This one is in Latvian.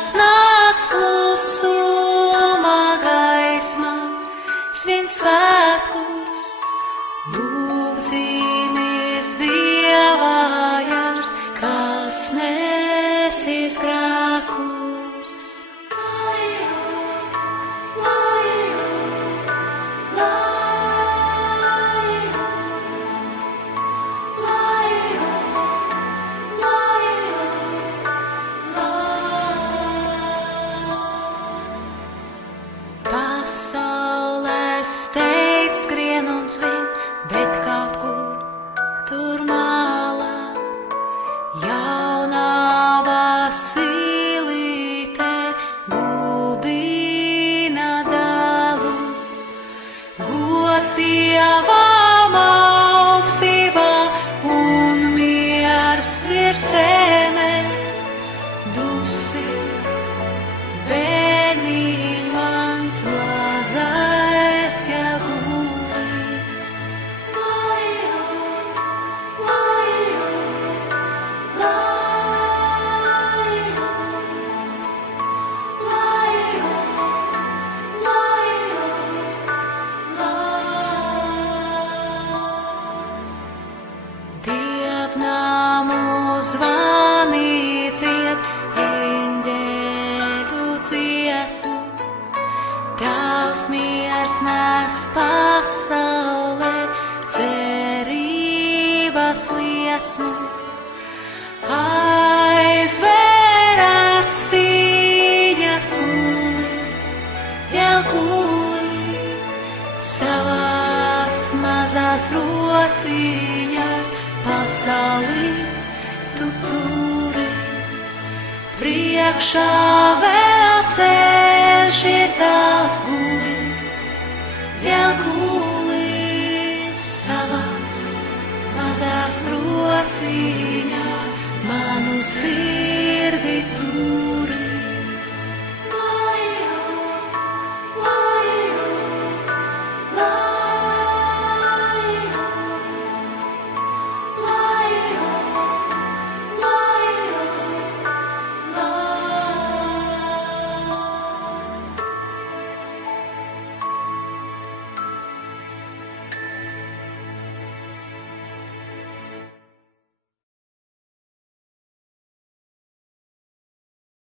Mājās nāc klusuma gaisma, svin svētkus, lūgdzīmies Dievājās, kas nesīs grēkus. Pasaulē steidz skrien un svin, bet kaut kur tur malā jaunā Vasilīte guldina dalu. Gods Dievam augstībā un miers virs zemes, dusi bērniņ mans mazais, ja guli. Dievnāmu zvanīciet eņģeļu dziesmu, Tavs miers nes pasaulē cerības liesmu. Aizver atstīņas guli, vēl guli, savās mazās rociņās, pasaulī tu turi. Priekšā vēl ceļš ir tāls guli, vēl guli, savās mazās rociņās, manu sirdi tu.